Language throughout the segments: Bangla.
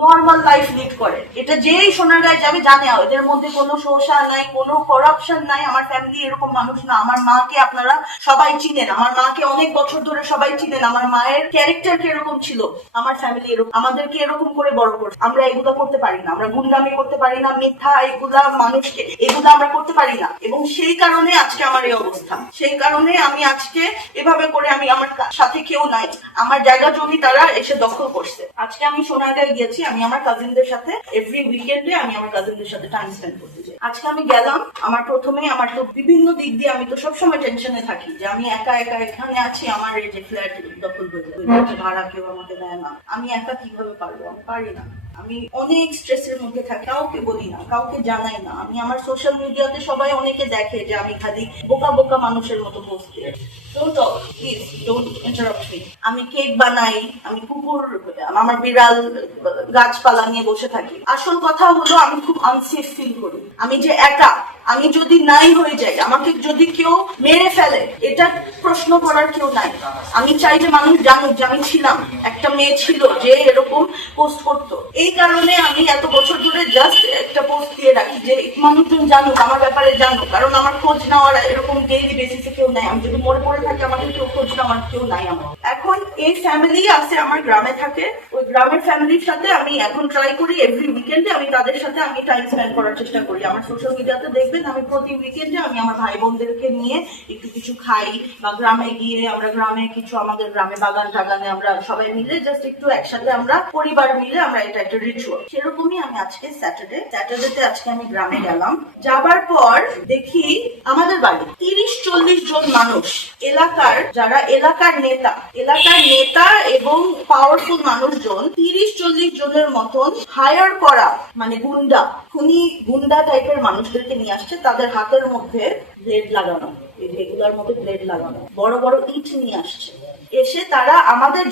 নর্মাল লাইফ লিড করে। এটা যেই সোনারগাঁয়ে যাবে জানে এদের মধ্যে কোনো শোষা নাই, কোনো করাপশন নাই। আমার ফ্যামিলি এরকম মানুষ না। আমার মাকে আপনারা সবাই চিনেন, আমার মাকে অনেক বছর ধরে সবাই চিনেন। আমার মায়ের ক্যারেক্টার কিরকম ছিল, আমার ফ্যামিলি এরকম, আমাদেরকে এরকম করে বড় করছে। আমরা এগুলো করতে পারি না, আমরা গুন্ডামি করতে পারি না, মিথ্যা এগুলা মানুষকে এগুলো আমরা করতে পারি না। এবং সেই কারণে আজকে আমার এই অবস্থা, সেই কারণে আমি আজকে এভাবে করে আমি আমার সাথে কেউ নাই, আমার জায়গা জমি তারা এসে দখল করছে। আজকে আমি সোনারগাঁয়ে গিয়েছি, আমি আমার কাজিনদের সাথে এভরি উইকেন্ডে আমি আমার কাজিনদের সাথে টাইম স্পেন্ড করতে চাই। আজকে আমি গেলাম, আমার প্রথমে আমার তো বিভিন্ন দিক দিয়ে আমি তো সবসময় টেনশনে থাকি যে আমি একা একা এখানে আছি, আমার এই যে ফ্ল্যাট দখল হয়ে যাবে, ভাড়া কেউ আমাকে দেয় না, আমি একা কিভাবে পারবো, আমি পারি না। আমি অনেক স্ট্রেসের মধ্যে থাকি, কাউকে বলি না, কাউকে জানাই না। আমি আমার সোশ্যাল মিডিয়াতে সবাই অনেকে দেখে যে আমি খালি বোকা বোকা মানুষের মতো পোস্ট দিই। Please don't interrupt me. আমি কেক বানাই, আমি কুকুর, আমার বিড়াল, গাছপালা নিয়ে বসে থাকি। আসল কথা হলো আমি খুব আনসেফ ফিল করি। আমি যে একা, আমি যদি নাই হয়ে যাই, আমাকে যদি কেউ মেরে ফেলে, এটা প্রশ্ন করার কেউ নাই। আমি চাই যে মানুষ জানুক যে আমি ছিলাম, একটা মেয়ে ছিল যে এরকম পোস্ট করতো। এই কারণে আমি এত বছর ধরে জাস্ট একটা পোস্ট দিয়ে রাখি যে মানুষজন জানুক, আমার ব্যাপারে জানুক। কারণ আমার খোঁজ নেওয়ার এরকম ডেইলি বেসিসে কেউ নাই। আমি যদি মরে পড়ে থাকি, আমাকে কেউ খোঁজ নেওয়ার কেউ নাই আমার। এখন এই ফ্যামিলি আছে, আমার গ্রামে থাকে, ওই গ্রামের ফ্যামিলির সাথে আমি এখন ট্রাই করি এভরি উইকেন্ডে আমি তাদের সাথে আমি টাইম স্পেন্ড করার চেষ্টা করি। আমার সোশ্যাল মিডিয়াতে দেখবেন আমি প্রতি উইকেন্ডে আমি আমার ভাই বোনদেরকে নিয়ে একটু কিছু খাই, বা গ্রামে গিয়ে আমরা গ্রামে কিছু আমাদের গ্রামে বাগান টাগানে আমরা সবাই মিলে জাস্ট একটু একসাথে আমরা পরিবার মিলে আমরা এটা একটা রিচুয়াল। সেরকমই আমি আজকে স্যাটারডেতে আজকে আমি গ্রামে গেলাম। যাবার পর দেখি আমাদের বাড়ি 30-40 জন মানুষ, এলাকার যারা এলাকার নেতা এবং পাওয়ারফুল মানুষজন 30-40 জনের মতন হায়ার করা, মানে গুন্ডা টাইপের মানুষদেরকে নিয়ে আসছে। তাদের হাতের মধ্যে ব্লেড লাগানো, এগুলোর মধ্যে ব্লেড লাগানো, বড় বড় ইট নিয়ে আসছে। এসে তারা আমাদের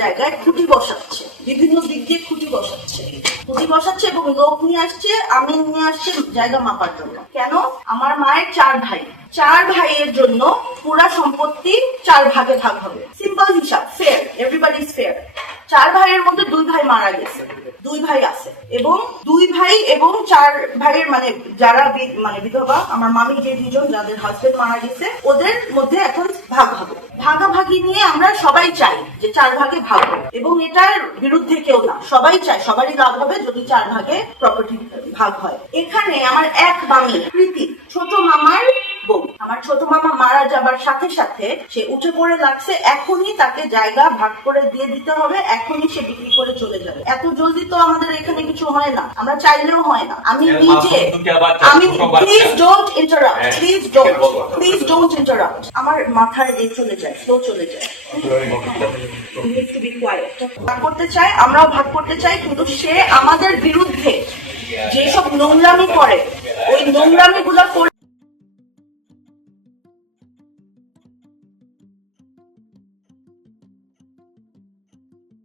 জায়গায় খুঁটি বসাচ্ছে, বিভিন্ন দিক দিয়ে খুঁটি বসাচ্ছে এবং লোক নিয়ে আসছে, আমি নিয়ে আসছে জায়গা মাপার জন্য। কেন? আমার মায়ের 4 ভাইয়ের জন্য পুরা সম্পত্তি 4 ভাগে ভাগ হবে। সিম্পল হিসাব, ফেয়ার, এভরিবডি ইজ ফেয়ার। 4 ভাইয়ের মধ্যে 2 ভাই মারা গেছে, 2 ভাই আছে, এবং 2 ভাই এবং 4 ভাইয়ের মানে যারা বিধবা, আমার মামি যে 2 জন যাদের হাজবেন্ড মারা গেছে, ওদের মধ্যে এখন ভাগ হবে। ভাগাভাগি নিয়ে আমরা সবাই চাই যে 4 ভাগে ভাগ হবে, এবং এটার বিরুদ্ধে কেউ না, সবাই চায়, সবারই লাভ হবে যদি 4 ভাগে প্রপার্টি ভাগ হয়। এখানে আমার এক মামি প্রীতি, ছোট মামার বউ, আমার ছোট মামা মারা যাবার সাথে সাথে সে উঠে পড়ে লাগছে, এখনই তাকে জায়গা ভাগ করে দিয়ে দিতে হবে, এখনই সে বিক্রি করে চলে যাবে। এত জলদি তো আমাদের এখানে কিছু হয় না, আমরা চাইলেও হয় না। আমি নিজে প্লিজ ডোন্ট ইন্টারাপ্ট, আমার মাথায় চলে যায়, স্লো চলে যায়। ভাগ করতে চাই, আমরাও ভাগ করতে চাই, কিন্তু সে আমাদের বিরুদ্ধে যেসব নোংরামি করে, ওই নোংরামি গুলা